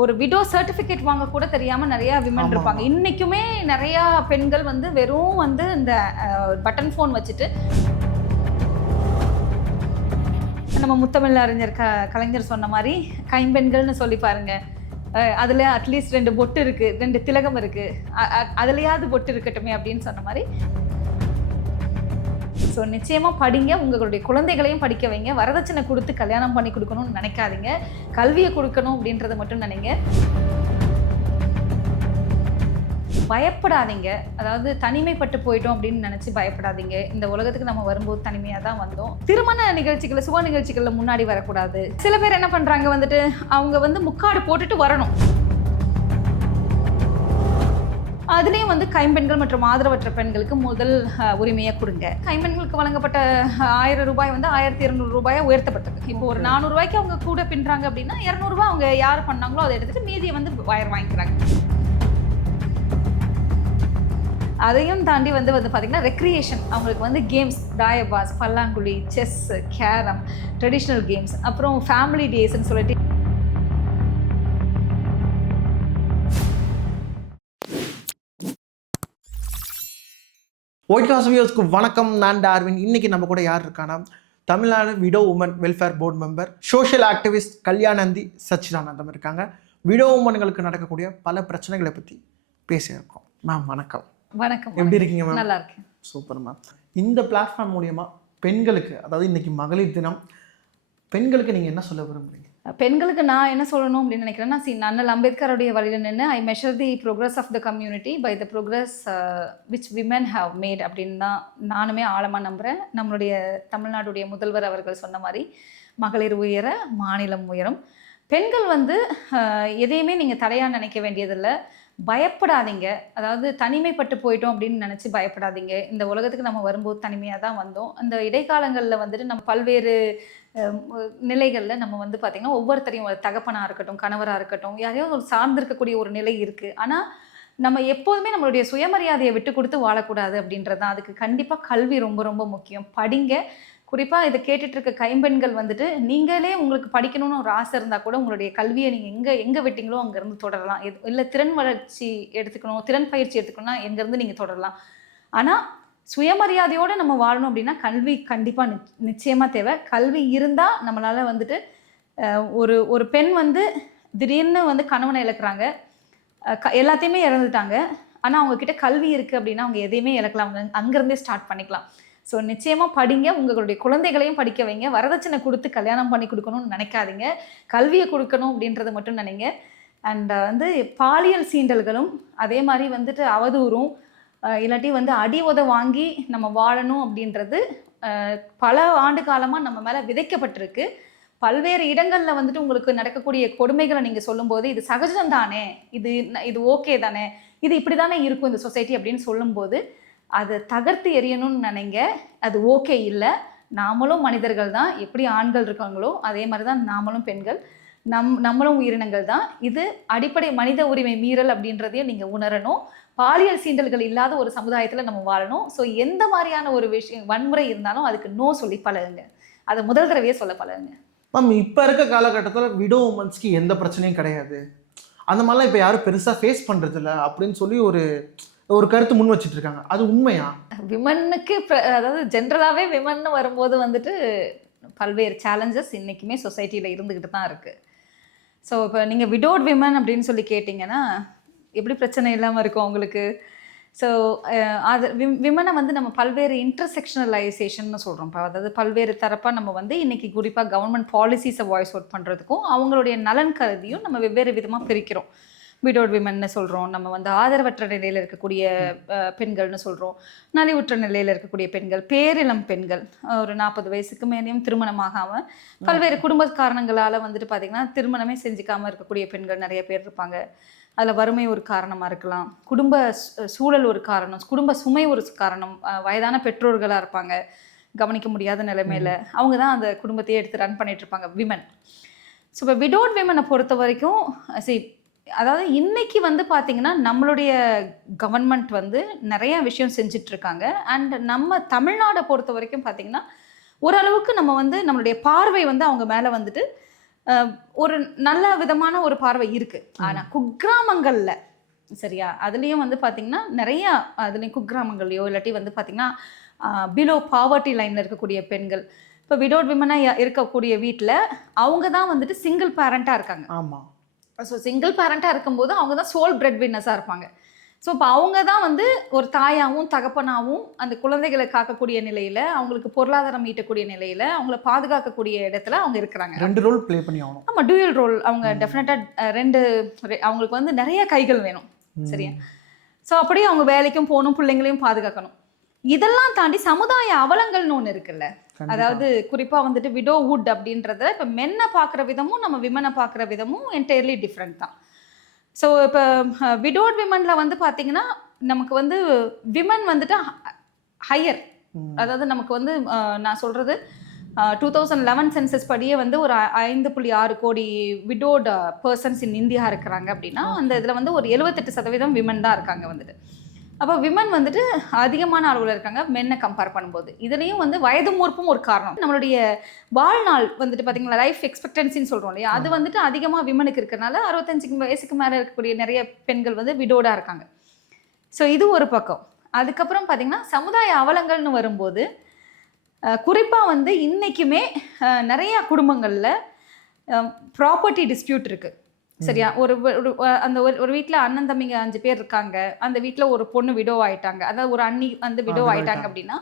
ஒரு widow certificate வாங்க கூட தெரியாமல் நிறையா விமன் இருப்பாங்க. இன்றைக்குமே நிறையா பெண்கள் வந்து வெறும் வந்து இந்த பட்டன் ஃபோன் வச்சுட்டு நம்ம முத்தமிழ் அறிஞர் கலைஞர் சொன்ன மாதிரி கைம்பெண்கள்னு சொல்லி பாருங்க. அதில் அட்லீஸ்ட் 2 பொட்டு இருக்குது, 2 திலகம் இருக்குது, அதுலையாவது பொட்டு இருக்கட்டுமே அப்படின்னு சொன்ன மாதிரி. ஸோ நிச்சயமாக படிங்க, உங்களுடைய குழந்தைகளையும் படிக்க வைங்க. வரதட்சணை கொடுத்து கல்யாணம் பண்ணி கொடுக்கணும்னு நினைக்காதீங்க, கல்வியை கொடுக்கணும் அப்படின்றத மட்டும் நினைங்க. பயப்படாதீங்க, அதாவது தனிமைப்பட்டு போயிட்டோம் அப்படின்னு நினச்சி பயப்படாதீங்க. இந்த உலகத்துக்கு நம்ம வரும்போது தனிமையாக தான் வந்தோம். திருமண நிகழ்ச்சிகள், சுப நிகழ்ச்சிகளில் முன்னாடி வரக்கூடாது. சில பேர் என்ன பண்ணுறாங்க, வந்துட்டு அவங்க வந்து முக்காடு போட்டுட்டு வரணும். அதுலேயும் வந்து கைம்பெண்கள் மற்றும் ஆதரவற்ற பெண்களுக்கு முதல் உரிமையை கொடுங்க. கைம்பெண்களுக்கு வழங்கப்பட்ட 1000 ரூபாய் வந்து 1200 ரூபாயை உயர்த்தப்பட்டிருக்கு. இப்போ ஒரு 400 ரூபாய்க்கு அவங்க கூட பின்னுறாங்க அப்படின்னா 200 ரூபாய் அவங்க யார் பண்ணாங்களோ அதை எடுத்துகிட்டு மீதியை வந்து வாங்கிக்கிறாங்க. அதையும் தாண்டி வந்து பார்த்திங்கன்னா ரெக்ரியேஷன், அவங்களுக்கு வந்து கேம்ஸ், தாயபாஸ், பல்லாங்குழி, செஸ், கேரம், ட்ரெடிஷ்னல் கேம்ஸ், அப்புறம் ஃபேமிலி டேஸ்ன்னு சொல்லிட்டு. ஒயிட் கிளாஸ் வியூவர்ஸ்க்கு வணக்கம். நான் டார்வின். இன்னைக்கு நம்ம கூட யார் இருக்கானா, Tamil Nadu widow woman welfare board member, social activist Kalyanandhi Sachithanandam இருக்காங்க. விடோ உமன்களுக்கு நடக்கக்கூடிய பல பிரச்சனைகளை பற்றி பேசியிருக்கோம். மேம் வணக்கம். வணக்கம். எப்படி இருக்கீங்க மேம்? நல்லா இருக்கேன். Super ma'am. இந்த பிளாட்ஃபார்ம் மூலியமாக பெண்களுக்கு, அதாவது இன்னைக்கு மகளிர் தினம், பெண்களுக்கு நீங்கள் என்ன சொல்ல விரும்புறீங்க? பெண்களுக்கு நான் என்ன சொல்லணும் அப்படின்னு நினைக்கிறேன்னா, அண்ணல் அம்பேத்கருடைய வழியில் நின்று I measure the progress of the community by the progress which women have made அப்படின்னு தான் நானுமே ஆழமாக நம்புகிறேன். நம்மளுடைய தமிழ்நாடுடைய முதல்வர் அவர்கள் சொன்ன மாதிரி மகளிர் உயர மாநிலம் உயரும். பெண்கள் வந்து எதையுமே நீங்கள் தடையாக நினைக்க வேண்டியதில்லை. பயப்படாதீங்க, அதாவது தனிமைப்பட்டு போயிட்டோம் அப்படின்னு நினச்சி பயப்படாதீங்க. இந்த உலகத்துக்கு நம்ம வரும்போது தனிமையாக தான் வந்தோம். அந்த இடைக்காலங்களில் வந்துட்டு நம்ம பல்வேறு நிலைகளில் நம்ம வந்து பார்த்திங்கன்னா ஒவ்வொருத்தரையும், ஒரு தகப்பனாக இருக்கட்டும், கணவராக இருக்கட்டும், யாரையோ ஒரு சார்ந்திருக்கக்கூடிய ஒரு நிலை இருக்குது. ஆனால் நம்ம எப்போதுமே நம்மளுடைய சுயமரியாதையை விட்டு கொடுத்து வாழக்கூடாது அப்படின்றது தான். அதுக்கு கண்டிப்பாக கல்வி ரொம்ப ரொம்ப முக்கியம். படிங்க. குறிப்பாக இதை கேட்டுட்டு இருக்க கைம்பெண்கள் வந்துட்டு நீங்களே உங்களுக்கு படிக்கணும்னு ஒரு ஆசை இருந்தால் கூட உங்களுடைய கல்வியை நீங்கள் எங்கே விட்டீங்களோ அங்கேருந்து தொடரலாம். இல்லை திறன் வளர்ச்சி எடுத்துக்கணும், திறன் பயிற்சி எடுத்துக்கணும்னா எங்கேருந்து நீங்கள் தொடரலாம். ஆனால் சுயமரியாதையோடு நம்ம வாழணும் அப்படின்னா கல்வி கண்டிப்பாக நிச்சயமாக தேவை. கல்வி இருந்தால் நம்மளால் வந்துட்டு ஒரு பெண் வந்து திடீர்னு வந்து கணவனை இழக்கிறாங்க, எல்லாத்தையுமே இழந்துட்டாங்க. ஆனால் அவங்கக்கிட்ட கல்வி இருக்குது அப்படின்னா அவங்க எதையுமே இழக்கலாம், அங்கேருந்தே ஸ்டார்ட் பண்ணிக்கலாம். ஸோ நிச்சயமாக படிங்க, உங்களுடைய குழந்தைகளையும் படிக்க வைங்க. வரதட்சணை கொடுத்து கல்யாணம் பண்ணி கொடுக்கணும்னு நினைக்காதீங்க, கல்வியை கொடுக்கணும் அப்படின்றத மட்டும் நினைங்க. அண்ட் வந்து பாலியல் சீண்டல்களும் அதே மாதிரி வந்துட்டு அவதூறும் இல்லாட்டி வந்து அடி உத வாங்கி நம்ம வாழணும் அப்படின்றது பல ஆண்டு காலமாக நம்ம மேலே விதைக்கப்பட்டிருக்கு. பல்வேறு இடங்களில் வந்துட்டு உங்களுக்கு நடக்கக்கூடிய கொடுமைகளை நீங்கள் சொல்லும்போது இது சகஜம் தானே, இது ஓகே தானே, இது இப்படி தானே இருக்கும் இந்த சொசைட்டி அப்படின்னு சொல்லும்போது அதை தகர்த்து எறியணும்னு நினைங்க. அது ஓகே இல்லை. நாமளும் மனிதர்கள் தான், எப்படி ஆண்கள் இருக்காங்களோ அதே மாதிரி தான் நாமளும் பெண்கள், நம்மளும் உயிரினங்கள் தான். இது அடிப்படை மனித உரிமை மீறல் அப்படின்றதையும் நீங்கள் உணரணும். பாலியல் சீண்டல்கள் இல்லாத ஒரு சமுதாயத்தில் நம்ம வாழணும். ஸோ எந்த மாதிரியான ஒரு விஷயம் வன்முறை இருந்தாலும் அதுக்கு நோ சொல்லி பழகுங்க. அதை முதல் தடவையே சொல்ல பழகுங்க. மேம், இப்போ இருக்க காலகட்டத்தில் விடோ உமன்ஸ்க்கு எந்த பிரச்சனையும் கிடையாது, அந்த மாதிரிலாம் இப்போ யாரும் பெருசாக ஃபேஸ் பண்ணுறதில்ல அப்படின்னு சொல்லி ஒரு கருத்து முன் வச்சுட்டு இருக்காங்க. அது உண்மையா? விமனுக்கு அதாவது ஜென்ரலாகவே விமன் வரும்போது வந்துட்டு பல்வேறு சேலஞ்சஸ் இன்றைக்குமே சொசைட்டியில் இருந்துக்கிட்டு தான் இருக்குது. ஸோ இப்போ நீங்கள் விடோட் விமன் அப்படின்னு சொல்லி கேட்டிங்கன்னா எப்படி பிரச்சனை இல்லாமல் இருக்கும் அவங்களுக்கு. ஸோ அது விமனை வந்து நம்ம பல்வேறு இன்டர்செக்ஷனலைசேஷன்னு சொல்கிறோம். இப்போ அதாவது பல்வேறு தரப்பாக நம்ம வந்து இன்றைக்கி குறிப்பாக கவர்மெண்ட் பாலிசிஸை வாய்ஸ் அவுட் பண்ணுறதுக்கும் அவங்களுடைய நலன் கருதியும் நம்ம வெவ்வேறு விதமாக பிரிக்கிறோம். விடோட் விமன்னு சொல்கிறோம், நம்ம வந்து ஆதரவற்ற நிலையில் இருக்கக்கூடிய பெண்கள்னு சொல்கிறோம், நலிவுற்ற நிலையில் இருக்கக்கூடிய பெண்கள், பேரிளம் பெண்கள், ஒரு 40 வயசுக்கு மேலேயும் திருமணமாகாமல் பல்வேறு குடும்ப காரணங்களால் வந்துட்டு பார்த்திங்கன்னா திருமணமே செஞ்சுக்காமல் இருக்கக்கூடிய பெண்கள் நிறைய பேர் இருப்பாங்க. அதில் வறுமை ஒரு காரணமாக இருக்கலாம், குடும்ப சூழல் ஒரு காரணம், குடும்ப சுமை ஒரு காரணம், வயதான பெற்றோர்களாக இருப்பாங்க, கவனிக்க முடியாத நிலைமையில் அவங்க தான் அந்த குடும்பத்தையே எடுத்து ரன் பண்ணிகிட்ருப்பாங்க விமன். ஸோ இப்போ விடோட் விமனை பொறுத்த வரைக்கும் அதாவது இன்னைக்கு வந்து பார்த்திங்கன்னா நம்மளுடைய கவர்மெண்ட் வந்து நிறைய விஷயம் செஞ்சிட்ருக்காங்க. அண்ட் நம்ம தமிழ்நாடை பொறுத்த வரைக்கும் பார்த்திங்கன்னா ஓரளவுக்கு நம்ம வந்து நம்மளுடைய பார்வை வந்து அவங்க மேலே வந்துட்டு ஒரு நல்ல விதமான ஒரு பார்வை இருக்குது. ஆனால் குக்கிராமங்களில் சரியா அதுலேயும் வந்து பார்த்திங்கன்னா நிறையா அதுலேயும் குக்கிராமங்கள்லையோ இல்லாட்டி வந்து பார்த்திங்கன்னா பிலோ பாவர்ட்டி லைனில் இருக்கக்கூடிய பெண்கள், இப்போ விடோட் விமனாக இருக்கக்கூடிய வீட்டில் அவங்க தான் வந்துட்டு சிங்கிள் பேரண்ட்டாக இருக்காங்க. ஆமாம். ஸோ சிங்கிள் பேரண்ட்டாக இருக்கும்போது அவங்க தான் சோல் பிரெட் வின்னர்ஸாக இருப்பாங்க. ஸோ இப்போ அவங்க தான் வந்து ஒரு தாயாகவும் தகப்பனாகவும் அந்த குழந்தைகளை காக்கக்கூடிய நிலையில், அவங்களுக்கு பொருளாதாரம் ஈட்டக்கூடிய நிலையில், அவங்கள பாதுகாக்கக்கூடிய இடத்துல அவங்க இருக்கிறாங்க. 2 ரோல் ப்ளே பண்ணி ஆகணும். ஆமாம், டூயல் ரோல். அவங்க டெஃபினட்டாக 2 அவங்களுக்கு வந்து நிறைய கைகள் வேணும். சரியா? ஸோ அப்படியே அவங்க வேலைக்கும் போகணும், பிள்ளைங்களையும் பாதுகாக்கணும். இதெல்லாம் தாண்டி சமுதாய அவலங்கள்னு ஒன்று இருக்குல்ல. அதாவது குறிப்பாக வந்துட்டு விடோவுட் அப்படின்றத இப்போ மென்னை பார்க்குற விதமும் நம்ம விமனை பார்க்குற விதமும் என்டையர்லி டிஃப்ரெண்ட் தான். ஸோ இப்போ விடோட் விமனில் வந்து பார்த்தீங்கன்னா நமக்கு வந்து விமன் வந்துட்டு ஹையர், அதாவது நமக்கு வந்து நான் சொல்கிறது 2011 சென்சஸ் படியே வந்து ஒரு 5.6 கோடி விடோட் பர்சன்ஸ் இன் இந்தியா இருக்கிறாங்க அப்படின்னா அந்த இதில் வந்து ஒரு 78% விமன் தான் இருக்காங்க வந்துட்டு. அப்போ விமன் வந்துட்டு அதிகமான அளவில் இருக்காங்க மென்னை கம்பேர் பண்ணும்போது. இதுலேயும் வந்து வயது மூர்ப்பும் ஒரு காரணம். நம்மளுடைய வாழ்நாள் வந்துட்டு பார்த்தீங்கன்னா லைஃப் எக்ஸ்பெக்டன்சின்னு சொல்கிறோம் இல்லையா, அது வந்துட்டு அதிகமாக விமனுக்கு இருக்கிறனால 65 வயசுக்கு மேலே இருக்கக்கூடிய நிறைய பெண்கள் வந்து விடோடாக இருக்காங்க. ஸோ இது ஒரு பக்கம். அதுக்கப்புறம் பார்த்தீங்கன்னா சமுதாய அவலங்கள்னு வரும்போது குறிப்பாக வந்து இன்றைக்குமே நிறையா குடும்பங்களில் ப்ராப்பர்ட்டி டிஸ்பியூட் இருக்குது. சரியா? ஒரு வீட்டில் அண்ணன் தம்பிங்க 5 பேர் இருக்காங்க. அந்த வீட்டில் ஒரு பொண்ணு விடோ ஆயிட்டாங்க, அதாவது ஒரு அண்ணி வந்து விடோ ஆயிட்டாங்க அப்படின்னா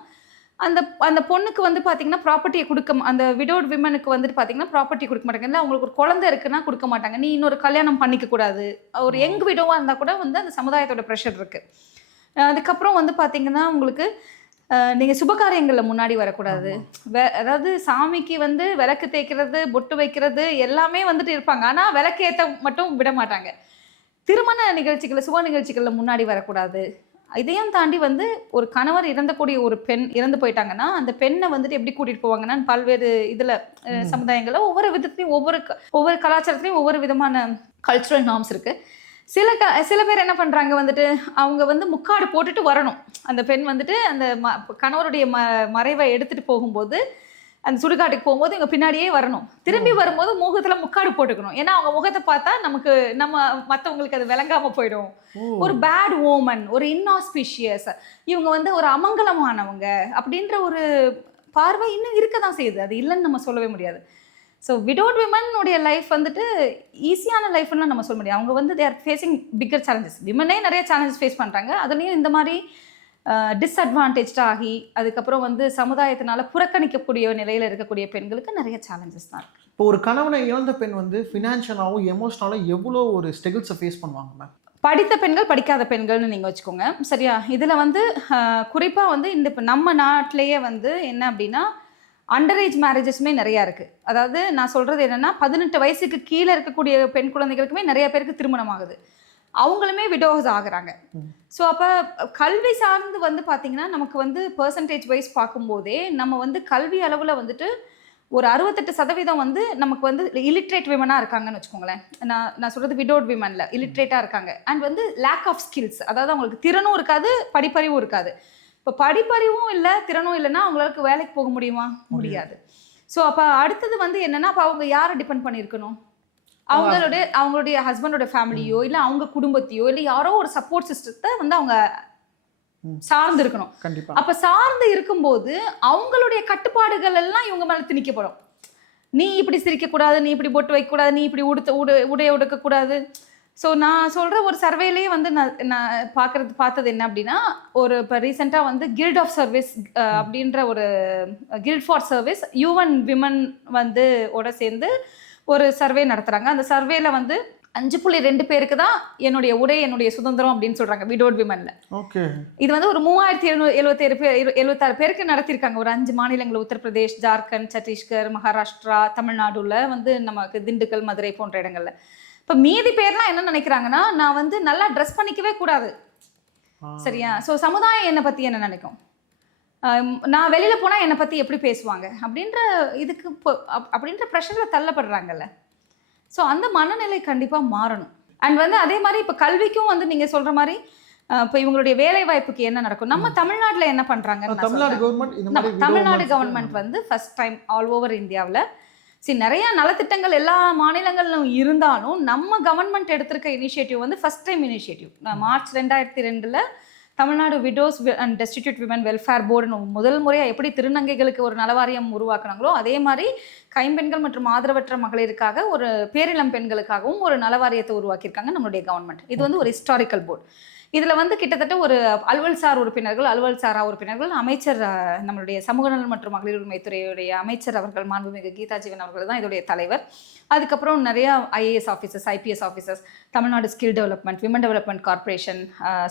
அந்த பொண்ணுக்கு வந்து பார்த்தீங்கன்னா ப்ராப்பர்ட்டியை அந்த விடோட் விமனுக்கு வந்துட்டு பார்த்தீங்கன்னா ப்ராப்பர்ட்டி கொடுக்க மாட்டாங்க. இல்லை அவங்களுக்கு ஒரு குழந்தை இருக்குன்னா கொடுக்க மாட்டாங்க. நீ இன்னொரு கல்யாணம் பண்ணிக்க கூடாது. ஒரு யங் விடோவாக இருந்தால் கூட வந்து அந்த சமுதாயத்தோட ப்ரெஷர் இருக்குது. அதுக்கப்புறம் வந்து பார்த்தீங்கன்னா உங்களுக்கு நீங்கள் சுபகாரியங்களில் முன்னாடி வரக்கூடாது. அதாவது சாமிக்கு வந்து விளக்கு தேய்க்கிறது, பொட்டு வைக்கிறது எல்லாமே வந்துட்டு இருப்பாங்க. ஆனால் விளக்கு ஏற்ற மட்டும் விட மாட்டாங்க. திருமண நிகழ்ச்சிகளில் சுப நிகழ்ச்சிகளில் முன்னாடி வரக்கூடாது. இதையும் தாண்டி வந்து ஒரு கணவர் இறந்தக்கூடிய ஒரு பெண் இறந்து போயிட்டாங்கன்னா அந்த பெண்ணை வந்துட்டு எப்படி கூட்டிகிட்டு போவாங்கன்னா பல்வேறு இதில் சமுதாயங்களில் ஒவ்வொரு விதத்துலையும் ஒவ்வொரு கலாச்சாரத்துலையும் ஒவ்வொரு விதமான கல்ச்சுரல் நார்ம்ஸ் இருக்குது. சில பேர் என்ன பண்ணுறாங்க வந்துட்டு அவங்க வந்து முக்காடு போட்டுட்டு வரணும். அந்த பெண் வந்துட்டு அந்த கணவருடைய மறைவை எடுத்துகிட்டு போகும்போது அந்த சுடுகாட்டுக்கு போகும்போது இவங்க பின்னாடியே வரணும். திரும்பி வரும்போது முகத்தில் முக்காடு போட்டுக்கணும். ஏன்னா அவங்க முகத்தை பார்த்தா நம்ம மற்றவங்களுக்கு அது விளங்காமல் போயிடும். ஒரு பேட் ஓமன், ஒரு இன்ஆஸ்பிஷியஸ், இவங்க வந்து ஒரு அமங்கலமானவங்க அப்படின்ற ஒரு பார்வை இன்னும் இருக்க தான் செய்யுது. அது இல்லைன்னு நம்ம சொல்லவே முடியாது. ஸோ விடோட் விமனுடைய லைஃப் வந்துட்டு ஈஸியான லைஃப்லாம் நம்ம சொல்ல முடியாது. அவங்க வந்து they are facing bigger challenges. விமனே நிறைய சேலஞ்சஸ் ஃபேஸ் பண்ணுறாங்க. அதுலேயும் இந்த மாதிரி டிஸ்அட்வான்டேஜ்டாக ஆகி அதுக்கப்புறம் வந்து சமுதாயத்தினால புறக்கணிக்கக்கூடிய நிலையில் இருக்கக்கூடிய பெண்களுக்கு நிறைய சேலஞ்சஸ் தான் இருக்குது. இப்போ ஒரு கணவனை இழந்த பெண் வந்து ஃபினான்ஷியலாகவும் எமோஷ்னலாகவும் எவ்வளோ ஒரு ஸ்ட்ரகிள்ஸை ஃபேஸ் பண்ணுவாங்க மேம்? படித்த பெண்கள் படிக்காத பெண்கள்னு நீங்கள் வச்சுக்கோங்க. சரியா? இதில் வந்து குறிப்பாக வந்து இப்போ நம்ம நாட்டிலேயே வந்து என்ன அப்படின்னா அண்டர் ஏஜ் மேரேஜஸ்மே நிறையா இருக்குது. அதாவது நான் சொல்கிறது என்னென்னா 18 வயசுக்கு கீழே இருக்கக்கூடிய பெண் குழந்தைகளுக்குமே நிறைய பேருக்கு திருமணம் ஆகுது. அவங்களுமே விடோஸ் ஆகுறாங்க. ஸோ அப்போ கல்வி சார்ந்து வந்து பார்த்திங்கன்னா நமக்கு வந்து பர்சன்டேஜ் வைஸ் பார்க்கும்போதே நம்ம வந்து கல்வி அளவில் வந்துட்டு ஒரு 68% வந்து நமக்கு வந்து இல்லிட்ரேட் விமனாக இருக்காங்கன்னு வச்சுக்கோங்களேன். நான் சொல்கிறது விடோட் விமனில் இல்லிட்ரேட்டாக இருக்காங்க. அண்ட் வந்து லேக் ஆஃப் ஸ்கில்ஸ், அதாவது அவங்களுக்கு திறனும் இருக்காது, படிப்பறிவும் இருக்காது. இப்போ படிப்பறிவும் இல்லை, திறனும் இல்லைன்னா அவங்களுக்கு வேலைக்கு போக முடியுமா? முடியாது. ஸோ அப்போ அடுத்தது வந்து என்னென்னா அப்போ அவங்க யாரை டிபெண்ட் பண்ணியிருக்கணும்? அவங்களுடைய ஹஸ்பண்டோட ஃபேமிலியோ இல்லை அவங்க குடும்பத்தையோ இல்லை யாரோ ஒரு சப்போர்ட் சிஸ்டத்தை வந்து அவங்க சார்ந்து இருக்கணும். அப்போ சார்ந்து இருக்கும்போது அவங்களுடைய கட்டுப்பாடுகள் எல்லாம் இவங்க மேலே திணிக்கப்படும். நீ இப்படி சிரிக்கக்கூடாது, நீ இப்படி பொட்டு வைக்கக்கூடாது, நீ இப்படி உடைய உடுக்கக்கூடாது. ஸோ நான் சொல்கிற ஒரு சர்வேலேயே வந்து நான் பார்த்தது என்ன அப்படின்னா இப்போ ரீசெண்டாக வந்து கில்ட் ஆஃப் சர்வீஸ் அப்படின்ற ஒரு guild for service UN women வந்து சேர்ந்து ஒரு சர்வே நடத்துகிறாங்க. அந்த சர்வேல வந்து 5.2 பேருக்கு தான் என்னுடைய சுதந்திரம் அப்படின்னு சொல்கிறாங்க விடோட் விமனில். ஓகே. இது வந்து ஒரு 3776 பேருக்கு நடத்தியிருக்காங்க. ஒரு 5 மாநிலங்கள், உத்தரப்பிரதேஷ், ஜார்க்கண்ட், சத்தீஸ்கர், மகாராஷ்டிரா, தமிழ்நாடுல வந்து நமக்கு திண்டுக்கல், மதுரை போன்ற இடங்கள்ல. இப்போ மீதி பேர்லாம் என்ன நினைக்கிறாங்கன்னா நான் வந்து நல்லா ட்ரெஸ் பண்ணிக்கவே கூடாது. சரியா? ஸோ சமுதாயம் என்னை பற்றி என்ன நினைக்கும், நான் வெளியில் போனால் என்னை பற்றி எப்படி பேசுவாங்க அப்படின்ற ப்ரெஷரில் தள்ளப்படுறாங்கல்ல. ஸோ அந்த மனநிலை கண்டிப்பாக மாறணும். அண்ட் வந்து அதே மாதிரி இப்போ கல்விக்கும் வந்து நீங்கள் சொல்கிற மாதிரி இப்போ இவங்களுடைய வேலை வாய்ப்புக்கு என்ன நடக்கும்? நம்ம தமிழ்நாட்டில் என்ன பண்ணுறாங்க? தமிழ்நாடு கவர்மெண்ட் வந்து ஃபர்ஸ்ட் டைம் ஆல் ஓவர் இந்தியாவில் நிறைய நலத்திட்டங்கள் எல்லா மாநிலங்களிலும் இருந்தாலும் நம்ம கவர்மெண்ட் எடுத்திருக்க இனிஷியேட்டிவ் வந்து first time initiative. March 2002 Tamil Nadu widows and destitute women welfare போர்டுன்னு முதல் முறையாக எப்படி திருநங்கைகளுக்கு ஒரு நலவாரியம் உருவாக்குனாங்களோ அதே மாதிரி கைம்பெண்கள் மற்றும் ஆதரவற்ற மகளிருக்காக ஒரு பேரிளம் பெண்களுக்காகவும் ஒரு நலவாரியத்தை உருவாக்கியிருக்காங்க நம்மளுடைய கவர்மெண்ட். இது வந்து ஒரு ஹிஸ்டாரிக்கல் போர்டு. இதில் வந்து கிட்டத்தட்ட ஒரு அலுவல் சார் உறுப்பினர்கள், அலுவல் சாரா உறுப்பினர்கள், அமைச்சர், நம்மளுடைய சமூக நலன் மற்றும் மகளிர் உரிமைத்துறையுடைய அமைச்சர் அவர்கள், மாண்புமிகு கீதா ஜீவன் அவர்கள் தான் இதோடைய தலைவர். அதுக்கப்புறம் நிறைய IAS officers, IPS officers, Tamil Nadu skill development, women development corporation,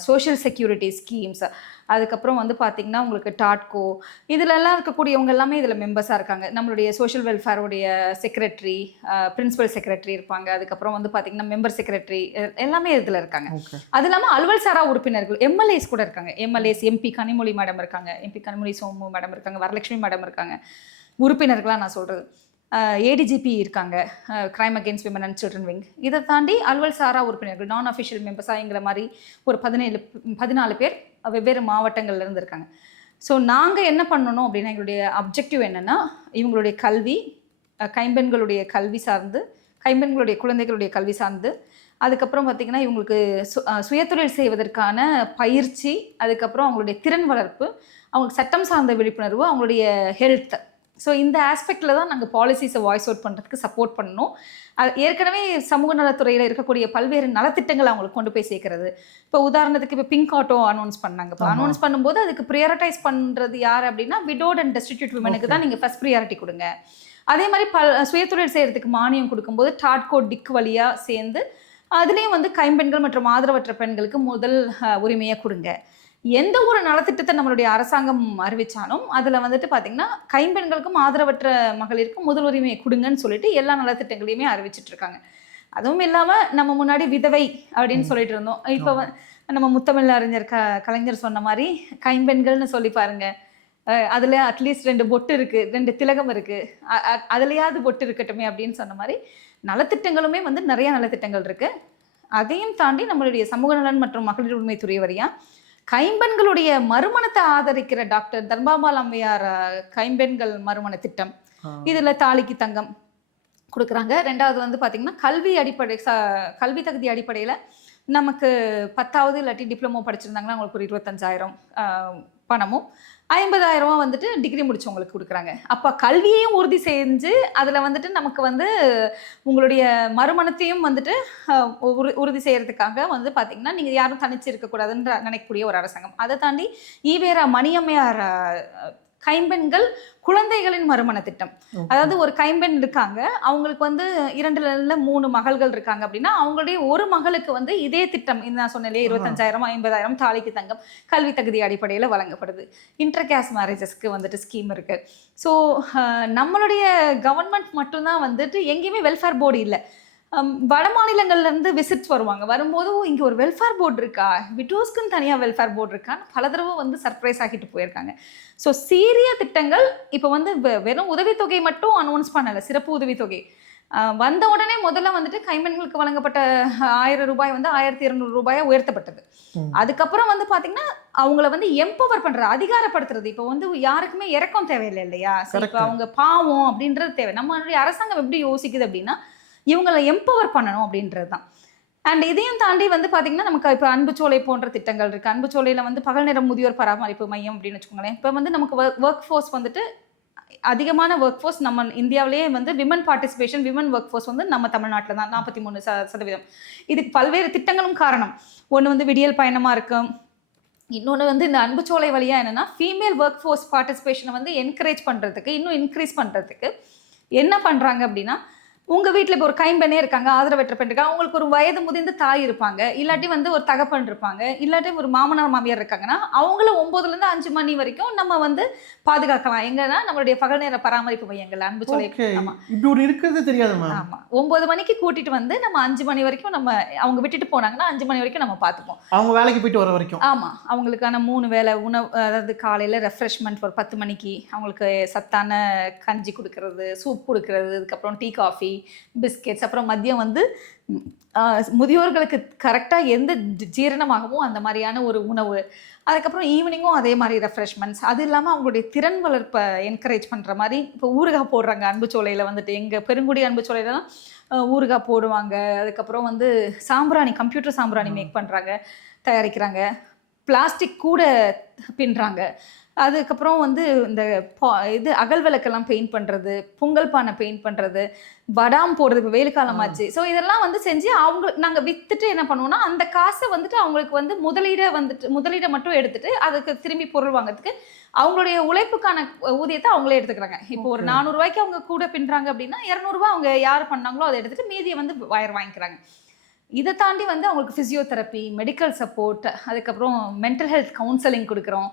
social security schemes, அதுக்கப்புறம் வந்து பார்த்திங்கன்னா உங்களுக்கு டாட்கோ, இதிலெல்லாம் இருக்கக்கூடியவங்க எல்லாமே இதில் மெம்பர்ஸாக இருக்காங்க. நம்மளுடைய சோஷியல் வெல்ஃபேருடைய செக்ரட்டரி, பிரின்சிபல் செக்ரட்டரி இருப்பாங்க. அதுக்கப்புறம் வந்து பார்த்திங்கன்னா மெம்பர் செக்ரட்டரி எல்லாமே இதில் இருக்காங்க. அது இல்லாமல் அலுவல் சாரா உறுப்பினர்கள், எம்எல்ஏஸ் கூட இருக்காங்க. எம்எல்ஏஸ், எம்பி கனிமொழி மேடம் இருக்காங்க, எம்பி கனிமொழி சோமு மேடம் இருக்காங்க, வரலட்சுமி மேடம் இருக்காங்க, உறுப்பினர்களாக நான் சொல்கிறது. ஏடிஜிபி இருக்காங்க, crime against women and children wing. இதை தாண்டி அலுவல் சாரா உறுப்பினர்கள், நான் அஃபிஷியல் மெம்பர்ஸாங்கிற மாதிரி ஒரு 14 பேர் வெவ்வேறு மாவட்டங்கள்ல இருந்து இருக்காங்க. ஸோ நாங்கள் என்ன பண்ணணும் அப்படின்னா, எங்களுடைய அப்ஜெக்டிவ் என்னென்னா, இவங்களுடைய கல்வி, கைம்பெண்களுடைய கல்வி சார்ந்து, கைம்பெண்களுடைய குழந்தைகளுடைய கல்வி சார்ந்து, அதுக்கப்புறம் பார்த்திங்கன்னா இவங்களுக்கு சுயதொழில் செய்வதற்கான பயிற்சி, அதுக்கப்புறம் அவங்களுடைய திறன் வளர்ப்பு, அவங்களுக்கு சட்டம் சார்ந்த விழிப்புணர்வு, அவங்களுடைய ஹெல்த். ஸோ இந்த ஆஸ்பெக்டில் தான் நாங்கள் பாலிசிஸை வாய்ஸ் அவுட் பண்ணுறதுக்கு சப்போர்ட் பண்ணணும். அது ஏற்கனவே சமூக நலத்துறையில் இருக்கக்கூடிய பல்வேறு நலத்திட்டங்களை அவங்களுக்கு கொண்டு போய் சேர்க்கறது. இப்போ உதாரணத்துக்கு இப்போ பிங்க் ஆட்டோ அனௌன்ஸ் பண்ணாங்க. இப்போ அனௌன்ஸ் பண்ணும்போது அதுக்கு ப்ரியாரிட்டைஸ் பண்ணுறது யார் அப்படின்னா, விடோட் அண்ட் டெஸ்டிடியூட் விமனுக்கு தான் நீங்கள் ஃபர்ஸ்ட் ப்ரியாரிட்டி கொடுங்க. அதே மாதிரி சுயதொழில் செய்கிறதுக்கு மானியம் கொடுக்கும்போது டாட்கோ டிக் வழியாக சேர்ந்து அதுலேயும் வந்து கைம்பெண்கள் மற்றும் ஆதரவற்ற பெண்களுக்கு முதல் உரிமையை கொடுங்க. எந்த ஒரு நலத்திட்டத்தை நம்மளுடைய அரசாங்கம் அறிவிச்சாலும் அதில் வந்துட்டு பார்த்திங்கன்னா கைம்பெண்களுக்கும் ஆதரவற்ற மகளிருக்கும் முதல் உரிமையை கொடுங்கன்னு சொல்லிட்டு எல்லா நலத்திட்டங்களையுமே அறிவிச்சிட்டு இருக்காங்க. அதுவும் இல்லாமல் நம்ம முன்னாடி விதவை அப்படின்னு சொல்லிட்டு இருந்தோம். இப்போ நம்ம முத்தமிழ் அறிஞர் கலைஞர் சொன்ன மாதிரி கைம்பெண்கள்னு சொல்லி பாருங்க, அதில் அட்லீஸ்ட் 2 பொட்டு இருக்குது, 2 திலகம் இருக்குது, அதுலையாவது பொட்டு இருக்கட்டுமே அப்படின்னு சொன்ன மாதிரி நலத்திட்டங்களுமே வந்து நிறைய நலத்திட்டங்கள் இருக்குது. அதையும் தாண்டி நம்மளுடைய சமூக நலன் மற்றும் மகளிர் உரிமைத்துறை வழியா கைம்பெண்களுடைய மறுமணத்தை ஆதரிக்கிற டாக்டர் தர்பாபால் அம்மையார் கைம்பெண்கள் மறுமண திட்டம், இதில் தாலிக்கு தங்கம் கொடுக்குறாங்க. 2வது வந்து பார்த்திங்கன்னா கல்வி தகுதி அடிப்படையில் நமக்கு 10வது இல்லாட்டி டிப்ளமோ படிச்சிருந்தாங்கன்னா அவங்களுக்கு ஒரு 25,000 பணமும் 50,000 வந்துட்டு டிகிரி முடிச்சவங்களுக்கு கொடுக்குறாங்க. அப்போ கல்வியையும் உறுதி செஞ்சு அதில் வந்துட்டு நமக்கு வந்து உங்களுடைய மறுமணத்தையும் வந்துட்டு உறுதி செய்கிறதுக்காக வந்து பார்த்திங்கன்னா நீங்கள் யாரும் தனிச்சு இருக்கக்கூடாதுன்ற நினைக்கக்கூடிய ஒரு அரசாங்கம். அதை தாண்டி ஈவேரா மணியம்மையார் கைம்பெண்கள் குழந்தைகளின் மறுமண திட்டம். அதாவது ஒரு கைம்பெண் இருக்காங்க, அவங்களுக்கு வந்து 2 3 மகள்கள் இருக்காங்க அப்படின்னா அவங்களுடைய ஒரு மகளுக்கு வந்து இதே திட்டம், இந்த நான் சொன்னேன் 25,000 50,000 தாலிக்கு தங்கம் கல்வி தகுதி அடிப்படையில் வழங்கப்படுது. இன்டர் கேஸ்ட் மேரேஜஸ்க்கு வந்துட்டு ஸ்கீம் இருக்கு. ஸோ நம்மளுடைய கவர்மெண்ட் மட்டும்தான் வந்துட்டு எங்கேயுமே வெல்ஃபேர் போர்டு இல்லை. வட மாநிலங்கள்லேருந்து விசிட்ஸ் வருவாங்க, வரும்போது இங்கே ஒரு வெல்ஃபேர் போர்டு இருக்கா, விடோஸ்க்குன்னு தனியாக வெல்ஃபேர் போர்டு இருக்கான்னு பல தடவை வந்து சர்ப்ரைஸ் ஆகிட்டு போயிருக்காங்க. ஸோ சீரிய திட்டங்கள் இப்போ வந்து வெறும் உதவித்தொகை மட்டும் அனௌன்ஸ் பண்ணலை, சிறப்பு உதவித்தொகை வந்த உடனே முதல்ல வந்துட்டு கைம்பெண்களுக்கு வழங்கப்பட்ட 1000 ரூபாய் வந்து 1200 ரூபாயா உயர்த்தப்பட்டது. அதுக்கப்புறம் வந்து பார்த்தீங்கன்னா அவங்கள வந்து எம்பவர் பண்ணுறது, அதிகாரப்படுத்துறது. இப்போ வந்து யாருக்குமே இறக்கம் தேவையில்லை இல்லையா, இப்போ அவங்க பாவம் அப்படின்றது தேவை. நம்மளுடைய அரசாங்கம் எப்படி யோசிக்குது அப்படின்னா இவங்களை எம்பவர் பண்ணணும் அப்படின்றது தான். அண்ட் இதையும் தாண்டி வந்து பார்த்திங்கன்னா நமக்கு இப்போ அன்புச்சோலை போன்ற திட்டங்கள் இருக்குது. அன்புச்சோலையில் வந்து பகல் நேரம் முதியோர் பராமரிப்பு மையம் அப்படின்னு வச்சுக்கோங்களேன். இப்போ வந்து நமக்கு ஒர்க் ஃபோர்ஸ் வந்துட்டு அதிகமான ஒர்க் ஃபோர்ஸ் நம்ம இந்தியாவிலேயே வந்து women participation, women work force வந்து நம்ம தமிழ்நாட்டில் தான் 43%. இதுக்கு பல்வேறு திட்டங்களும் காரணம். ஒன்று வந்து விடியல் பயணமாக இருக்கும், இன்னொன்று வந்து இந்த அன்புச்சோலை வழியாக என்னென்னா ஃபீமேல் ஒர்க் ஃபோர்ஸ் பார்ட்டிசிபேஷனை வந்து என்கரேஜ் பண்ணுறதுக்கு, இன்னும் இன்க்ரீஸ் பண்ணுறதுக்கு என்ன பண்ணுறாங்க அப்படின்னா, உங்கள் வீட்டில் இப்போ ஒரு கைம்பெண்ணே இருக்காங்க, ஆதரவற்ற பெண் இருக்காங்க, அவங்களுக்கு ஒரு வயது முதிர்ந்த தாய் இருப்பாங்க, இல்லாட்டி வந்து ஒரு தகப்பன் இருப்பாங்க, இல்லாட்டி ஒரு மாமனார் மாமியார் இருக்காங்கன்னா அவங்கள 9லேருந்து 5 மணி வரைக்கும் நம்ம வந்து பாதுகாக்கலாம். எங்கன்னா நம்மளுடைய பகல் நேர பராமரிப்பு மையங்கள் அன்புச்சோலை. ஆமாம், இப்படி ஒரு இருக்கிறது தெரியாதுமா. ஆமாம், 9 மணிக்கு கூட்டிட்டு வந்து நம்ம 5 மணி வரைக்கும் நம்ம அவங்க விட்டுட்டு போனாங்கன்னா 5 மணி வரைக்கும் நம்ம பார்த்துப்போம், அவங்க வேலைக்கு போயிட்டு வர வரைக்கும். ஆமாம், அவங்களுக்கான 3 வேளை உணவு, அதாவது காலையில் ரெஃப்ரெஷ்மெண்ட் ஒரு 10 மணிக்கு அவங்களுக்கு சத்தான கஞ்சி கொடுக்கறது, சூப் கொடுக்கறது, அதுக்கப்புறம் டீ காஃபி, பிஸ்கெட்ஸ், அப்புறம் மதியம் வந்து முதியோர்களுக்கு கரெக்டாக எந்த ஜீரணமாகவோ அந்த மாதிரியான ஒரு உணவு. அதுக்கப்புறம் ஈவினிங்கும் அதே மாதிரி ரெஃப்ரெஷ்மெண்ட்ஸ். அது இல்லாமல் அவங்களுடைய திறன் வளர்ப்பை என்கரேஜ் பண்ணுற மாதிரி இப்போ ஊறுகாய் போடுறாங்க அன்புச்சோலையில் வந்துட்டு. எங்கள் பெருங்குடி அன்புச்சோலையிலலாம் ஊறுகாய் போடுவாங்க. அதுக்கப்புறம் வந்து சாம்பிராணி, கம்ப்யூட்டர் சாம்பிராணி மேக் பண்ணுறாங்க, தயாரிக்கிறாங்க. பிளாஸ்டிக் கூட பின்னுறாங்க. அதுக்கப்புறம் வந்து இந்த இது அகல் விளக்கெல்லாம் பெயிண்ட் பண்ணுறது, பொங்கல் பானை பெயிண்ட் பண்ணுறது, வடாம் போடுறது. இப்போ வெயில் காலமாச்சு. ஸோ இதெல்லாம் வந்து செஞ்சு அவங்களுக்கு நாங்கள் விற்றுட்டு என்ன பண்ணுவோம்னா, அந்த காசை வந்துட்டு அவங்களுக்கு வந்து முதலீடை மட்டும் எடுத்துட்டு அதுக்கு திரும்பி பொருள் வாங்குறதுக்கு அவங்களுடைய உழைப்புக்கான ஊதியத்தை அவங்களே எடுத்துக்கிறாங்க. இப்போ ஒரு 400 ரூபாய்க்கு அவங்க கூட பின்னுறாங்க அப்படின்னா 200 ரூபாய் அவங்க யார் பண்ணாங்களோ அதை எடுத்துட்டு மீதியை வந்து வாங்கிக்கிறாங்க. இதை தாண்டி வந்து அவங்களுக்கு ஃபிசியோதெரப்பி, மெடிக்கல் சப்போர்ட், அதுக்கப்புறம் மென்டல் ஹெல்த் கவுன்சிலிங் கொடுக்குறோம்.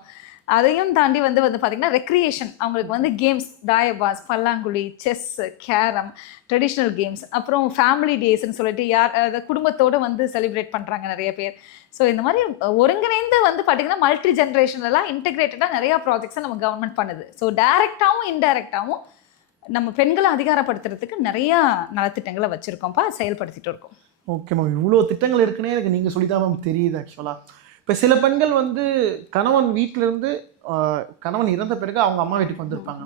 அதையும் தாண்டி வந்து பார்த்திங்கன்னா ரெக்ரியேஷன், அவங்களுக்கு வந்து கேம்ஸ், தாயபாஸ், பல்லாங்குழி, செஸ், கேரம், ட்ரெடிஷ்னல் கேம்ஸ், அப்புறம் ஃபேமிலி டேஸ்ன்னு சொல்லிட்டு குடும்பத்தோடு வந்து செலிப்ரேட் பண்ணுறாங்க நிறைய பேர். ஸோ இந்த மாதிரி ஒருங்கிணைந்து வந்து பார்த்திங்கன்னா மல்டி ஜென்ரேஷனெல்லாம் இன்டெகிரேட்டடாக நிறையா ப்ராஜெக்ட்ஸை நம்ம கவர்மெண்ட் பண்ணுது. ஸோ டைரெக்டாகவும் இன்டைரக்டாகவும் நம்ம பெண்களை அதிகாரப்படுத்துறதுக்கு நிறையா நலத்திட்டங்களை வச்சுருக்கோம்ப்பா, செயல்படுத்திட்டு இருக்கோம். ஓகே மேம், இவ்வளோ திட்டங்கள் இருக்குன்னே எனக்கு நீங்கள் சொல்லி தான் மேம் தெரியுது. ஆக்சுவலாக இப்போ சில பெண்கள் வந்து கணவன் வீட்டிலேருந்து கணவன் இறந்த பிறகு அவங்க அம்மா வீட்டுக்கு வந்திருப்பாங்க,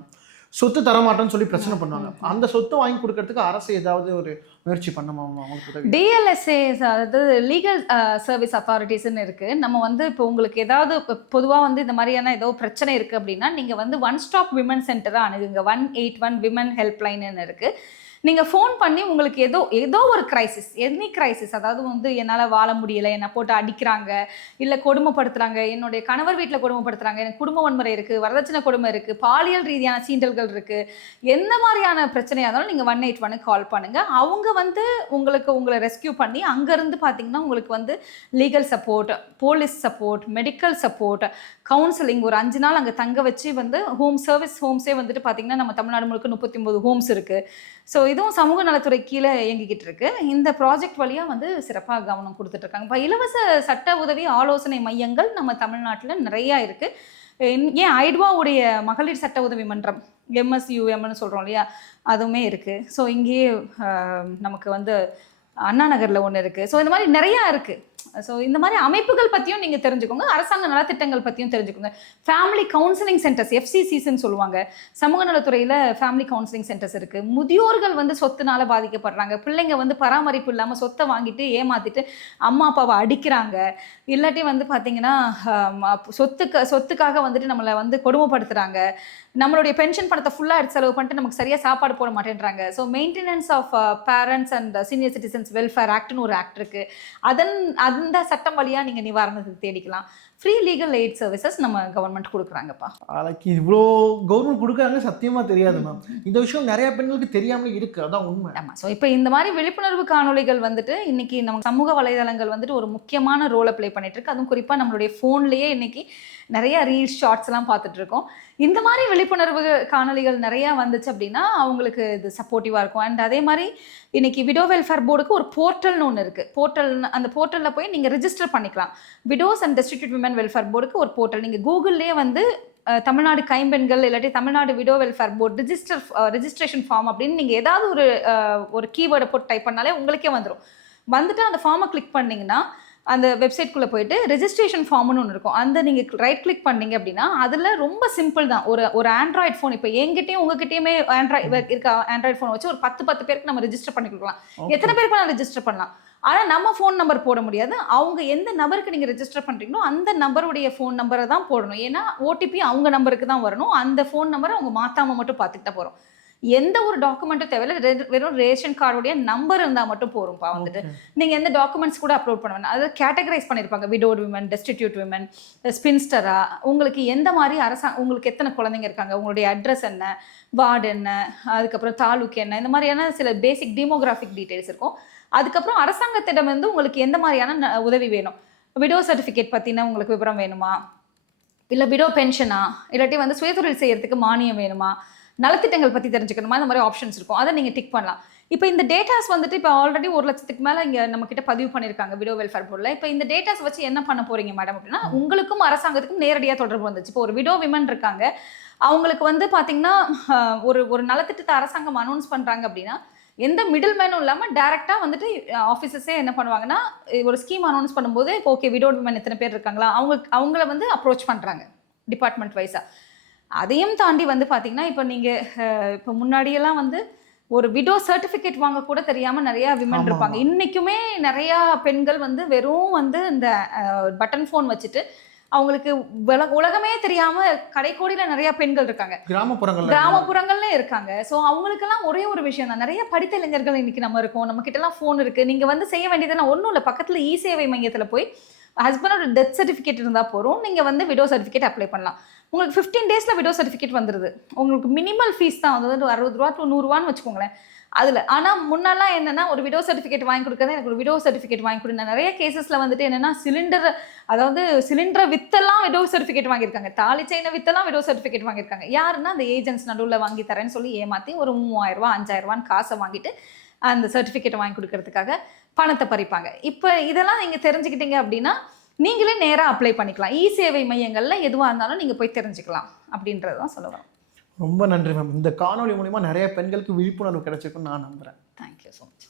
சொத்து தரமாட்டோன்னு சொல்லி பிரச்சனை பண்ணுவாங்க. அந்த சொத்தை வாங்கி கொடுக்கறதுக்கு அரசு ஏதாவது ஒரு முயற்சி பண்ணுமா அவங்களுக்கு? டிஎல்எஸ்ஏ, அதாவது லீகல் சர்வீஸ் அத்தாரிட்டிஸ்ன்னு இருக்குது. நம்ம வந்து இப்போ உங்களுக்கு ஏதாவது பொதுவாக வந்து இந்த மாதிரியான ஏதோ பிரச்சனை இருக்குது அப்படின்னா நீங்கள் வந்து ஒன் ஸ்டாப் விமன் சென்டராக அணுகுங்க. 181 விமன் ஹெல்ப்லைன்னு இருக்குது. நீங்கள் ஃபோன் பண்ணி உங்களுக்கு ஏதோ ஒரு கிரைசிஸ், எனி கிரைசிஸ், அதாவது வந்து என்னால் வாழ முடியலை, என்னை போட்டு அடிக்கிறாங்க, இல்லை கொடுமைப்படுத்துகிறாங்க, என்னுடைய கணவர் வீட்டில் கொடுமைப்படுத்துகிறாங்க, எனக்கு குடும்ப வன்முறை இருக்குது, வரதட்சணை கொடுமை இருக்குது, பாலியல் ரீதியான சீண்டல்கள் இருக்குது, எந்த மாதிரியான பிரச்சனையாக இருந்தாலும் நீங்கள் 181 கால் பண்ணுங்கள். அவங்க வந்து உங்களை ரெஸ்கியூ பண்ணி அங்கேருந்து பார்த்தீங்கன்னா உங்களுக்கு வந்து legal support, police support, medical support, counselling, ஒரு 5 நாள் அங்கே தங்க வச்சு வந்து ஹோம்ஸே வந்துட்டு பார்த்தீங்கன்னா நம்ம தமிழ்நாடு முழுக்க 39 ஹோம்ஸ் இருக்குது. ஸோ இதுவும் சமூக நலத்துறை கீழே இயங்கிக்கிட்டு இருக்கு. இந்த ப்ராஜெக்ட் வழியாக வந்து சிறப்பாக கவனம் கொடுத்துட்ருக்காங்க. இப்போ இலவச சட்ட உதவி ஆலோசனை மையங்கள் நம்ம தமிழ்நாட்டில் நிறையா இருக்குது. ஏன் ஐட்வாவுடைய மகளிர் சட்ட உதவி மன்றம், MSUMன்னு சொல்கிறோம் இல்லையா, அதுவுமே இருக்குது. ஸோ இங்கேயே நமக்கு வந்து அண்ணா நகரில் ஒன்று இருக்குது. ஸோ இந்த மாதிரி நிறையா இருக்குது. ஸோ இந்த மாதிரி அமைப்புகள் பற்றியும் நீங்கள் தெரிஞ்சுக்கோங்க, அரசாங்க நலத்திட்டங்கள் பற்றியும் தெரிஞ்சுக்கோங்க. ஃபேமிலி கவுன்சிலிங் சென்டர்ஸ், FCCன்னு சொல்லுவாங்க, சமூக நலத்துறையில் ஃபேமிலி கவுன்சிலிங் சென்டர்ஸ் இருக்குது. முதியோர்கள் வந்து சொத்துனால பாதிக்கப்படுறாங்க, பிள்ளைங்க வந்து பராமரிப்பு இல்லாமல் சொத்தை வாங்கிட்டு ஏமாற்றிட்டு அம்மா அப்பாவை அடிக்கிறாங்க, இல்லாட்டி வந்து பார்த்திங்கன்னா சொத்துக்காக வந்துட்டு நம்மளை வந்து கொடுமைப்படுத்துகிறாங்க, நம்மளுடைய பென்ஷன் பணத்தை ஃபுல்லாக எடுத்து செலவு பண்ணிட்டு நமக்கு சரியாக சாப்பாடு போட மாட்டேன்றாங்க. So maintenance of parents and senior citizens welfare ஆக்ட்னு ஒரு ஆக்ட் இருக்குது. அந்த சட்டம் வழியாக நீங்கள் நிவாரணத்துக்கு தேடிக்கலாம். ஃப்ரீ லீகல் எய்ட் சர்வீசஸ் நம்ம கவர்மெண்ட் கொடுக்குறாங்கப்பா. அதுக்கு இவ்வளோ கவர்மெண்ட் கொடுக்குறாங்க, சத்தியமாக தெரியாது மேம். இந்த விஷயம் நிறைய பெண்களுக்கு தெரியாமல் இருக்குது, அதான் உண்மை. ஆமாம். ஸோ இப்போ இந்த மாதிரி விழிப்புணர்வு காணொலிகள் வந்துட்டு இன்றைக்கி நம்ம சமூக வலைதளங்கள் வந்துட்டு ஒரு முக்கியமான ரோலை ப்ளே பண்ணிகிட்ருக்கு. அதுவும் குறிப்பாக நம்மளுடைய ஃபோன்லேயே இன்றைக்கி நிறையா ரீல்ஸ், ஷார்ட்ஸ்லாம் பார்த்துட்ருக்கோம். இந்த மாதிரி விழிப்புணர்வு காணொலிகள் நிறையா வந்துச்சு அப்படின்னா அவங்களுக்கு இது சப்போர்ட்டிவாக இருக்கும். அண்ட் அதே மாதிரி இன்றைக்கி விடோ வெல்ஃபேர் போர்டுக்கு ஒரு போர்ட்டல்னு ஒன்று இருக்குது. அந்த போர்ட்டலில் போய் நீங்கள் ரிஜிஸ்டர் பண்ணிக்கலாம். Widows and destitute women welfare போர்டுக்கு ஒரு போர்ட்டல். நீங்கள் கூகுள்லேயே வந்து தமிழ்நாடு கைம்பெண்கள் இல்லாட்டி Tamil Nadu widow welfare board registration form அப்படின்னு நீங்கள் ஏதாவது ஒரு கீவேர்டை போட்டு டைப் பண்ணாலே உங்களுக்கே வந்துட்டு அந்த ஃபார்மை கிளிக் பண்ணிங்கன்னா அந்த வெப்சைட்குள்ளே போயிட்டு ரெஜிஸ்ட்ரேஷன் ஃபார்ம்னு ஒன்று இருக்கும். அந்த நீங்கள் ரைட் கிளிக் பண்ணீங்க அப்படின்னா அதில் ரொம்ப சிம்பிள் தான். ஒரு ஆண்ட்ராய்ட் ஃபோன், இப்போ எங்கிட்டையும் உங்ககிட்டயுமே ஆண்ட்ராய்ட் ஃபோன் வச்சு ஒரு 10 பேருக்கு நம்ம ரெஜிஸ்டர் பண்ணி கொடுக்கலாம். எத்தனை பேருக்கு நான் ரெஜிஸ்டர் பண்ணலாம். ஆனால் நம்ம ஃபோன் நம்பர் போட முடியாது. அவங்க எந்த நம்பருக்கு நீங்கள் ரெஜிஸ்டர் பண்ணுறீங்களோ அந்த நம்பருடைய ஃபோன் நம்பரை தான் போடணும். ஏன்னா OTP அவங்க நம்பருக்கு தான் வரணும். அந்த ஃபோன் நம்பரை அவங்க மாற்றாமல் மட்டும் பார்த்துக்கிட்டா போகிறோம். எந்த ஒரு டாக்குமெண்ட்டும் தேவையில்லை, வெறும் ரேஷன் கார்டுடைய நம்பர் இருந்தால் மட்டும் போகிறோம்ப்பா. வந்துட்டு நீங்கள் எந்த டாக்குமெண்ட்ஸ் கூட அப்லோட் பண்ண வேண்டாம். அதை கேட்டகரைஸ் பண்ணியிருப்பாங்க, விடோட் விமன், டெஸ்டிடியூட் விமன், ஸ்பின்ஸ்டரா, உங்களுக்கு எந்த மாதிரி உங்களுக்கு எத்தனை குழந்தைங்க இருக்காங்க, உங்களுடைய அட்ரஸ் என்ன, வார்டு என்ன, அதுக்கப்புறம் தாலுக்கு என்ன, இந்த மாதிரியான சில பேசிக் டீமோகிராஃபிக் டீட்டெயில்ஸ் இருக்கும். அதுக்கப்புறம் அரசாங்கத்திடம் வந்து உங்களுக்கு எந்த மாதிரியான உதவி வேணும், விடோ சர்டிஃபிகேட் பற்றின உங்களுக்கு விவரம் வேணுமா, இல்லை விடோ பென்ஷனா, இல்லாட்டி வந்து சுயதொழில் செய்யறதுக்கு மானியம் வேணுமா, நலத்திட்டங்கள் பற்றி தெரிஞ்சுக்கணுமா, இந்த மாதிரி ஆப்ஷன்ஸ் இருக்கும். அதை நீங்கள் டிக் பண்ணலாம். இப்போ இந்த டேட்டாஸ் வந்துட்டு இப்போ ஆல்ரெடி 1 லட்சத்துக்கு மேலே இங்கே நம்மக்கிட்ட பதிவு பண்ணியிருக்காங்க விடோ வெல்ஃபேர் போர்டில். இப்போ இந்த டேட்டாஸ் வச்சு என்ன பண்ண போகிறீங்க மேடம் அப்படின்னா, உங்களுக்கும் அரசாங்கத்துக்கும் நேரடியாக தொடர்பு வந்துச்சு. இப்போ ஒரு விடோ விமன் இருக்காங்க, அவங்களுக்கு வந்து பார்த்தீங்கன்னா ஒரு நலத்திட்டத்தை அரசாங்கம் அனௌன்ஸ் பண்ணுறாங்க அப்படின்னா எந்த மிடில் மேனும் இல்லாமல் டேரெக்டாக வந்துட்டு ஆஃபீஸர்ஸே என்ன பண்ணுவாங்கன்னா ஒரு ஸ்கீம் அனௌன்ஸ் பண்ணும்போது இப்போ ஓகே விடோ உமன் எத்தனை பேர் இருக்காங்களா அவங்கள வந்து அப்ரோச் பண்ணுறாங்க டிபார்ட்மெண்ட் வைஸாக. அதையும் தாண்டி வந்து பார்த்தீங்கன்னா இப்போ நீங்கள் இப்போ முன்னாடியெல்லாம் வந்து ஒரு விடோ சர்டிஃபிகேட் வாங்க கூட தெரியாமல் நிறையா விமன் இருப்பாங்க. இன்றைக்குமே நிறையா பெண்கள் வந்து வெறும் வந்து இந்த பட்டன் ஃபோன் வச்சுட்டு அவங்களுக்கு உலகமே தெரியாமல் கடைக்கோடியில் நிறையா பெண்கள் இருக்காங்க, கிராமப்புறங்கள்ல இருக்காங்க. ஸோ அவங்களுக்கெல்லாம் ஒரே ஒரு விஷயம் தான், நிறைய படித்த இளைஞர்கள் இன்னைக்கு நம்ம இருக்கோம், நம்ம கிட்டலாம் ஃபோன் இருக்குது. நீங்கள் வந்து செய்ய வேண்டியதுன்னா ஒன்றும் இல்லை, பக்கத்தில் இ சேவை மையத்தில் போய் ஹஸ்பண்டோட டெத் சர்டிஃபிகேட் இருந்தால் போகிறோம், நீங்கள் வந்து விடோ சர்டிஃபிகேட் அப்ளை பண்ணலாம். உங்களுக்கு 15 டேஸில் விடோ சர்டிஃபிகேட் வந்துடுது. உங்களுக்கு மினிமல் ஃபீஸ் தான் வந்து 60 ரூபா to 100 ரூபான்னு வச்சுக்கோங்களேன் அதில். ஆனால் முன்னெல்லாம் என்னென்னா ஒரு விடோ சர்டிஃபிகேட் வாங்கி கொடுக்குறது, எனக்கு ஒரு விடோ சர்டிஃபிகேட் வாங்கி கொடுங்க. நிறைய கேசஸில் வந்துட்டு என்னென்னா சிலிண்டரை வித்தெல்லாம் விடோ சர்டிஃபிகேட் வாங்கியிருக்காங்க, தாலி செயினை வித்தெல்லாம் விடோ சர்டிஃபிகேட் வாங்கியிருக்காங்க. யாருன்னா அந்த ஏஜென்ட்ஸ் நடுவில் வாங்கி தரேன்னு சொல்லி ஏமாற்றி ஒரு 3000 ரூபா 5000 ரூபான்னு காசை வாங்கிட்டு அந்த சர்டிஃபிகேட்டை வாங்கி கொடுக்கறதுக்காக பணத்தை பறிப்பாங்க. இப்போ இதெல்லாம் நீங்கள் தெரிஞ்சுக்கிட்டீங்க அப்படின்னா நீங்களே நேராக அப்ளை பண்ணிக்கலாம். இ சேவை மையங்களில் எதுவாக இருந்தாலும் நீங்கள் போய் தெரிஞ்சுக்கலாம் அப்படின்றது தான் சொல்ல வரோம். ரொம்ப நன்றி மேம். இந்த காணொலி மூலிமா நிறைய பெண்களுக்கு விழிப்புணர்வு கிடைச்சிருக்குன்னு நான் நம்புகிறேன். Thank you so much.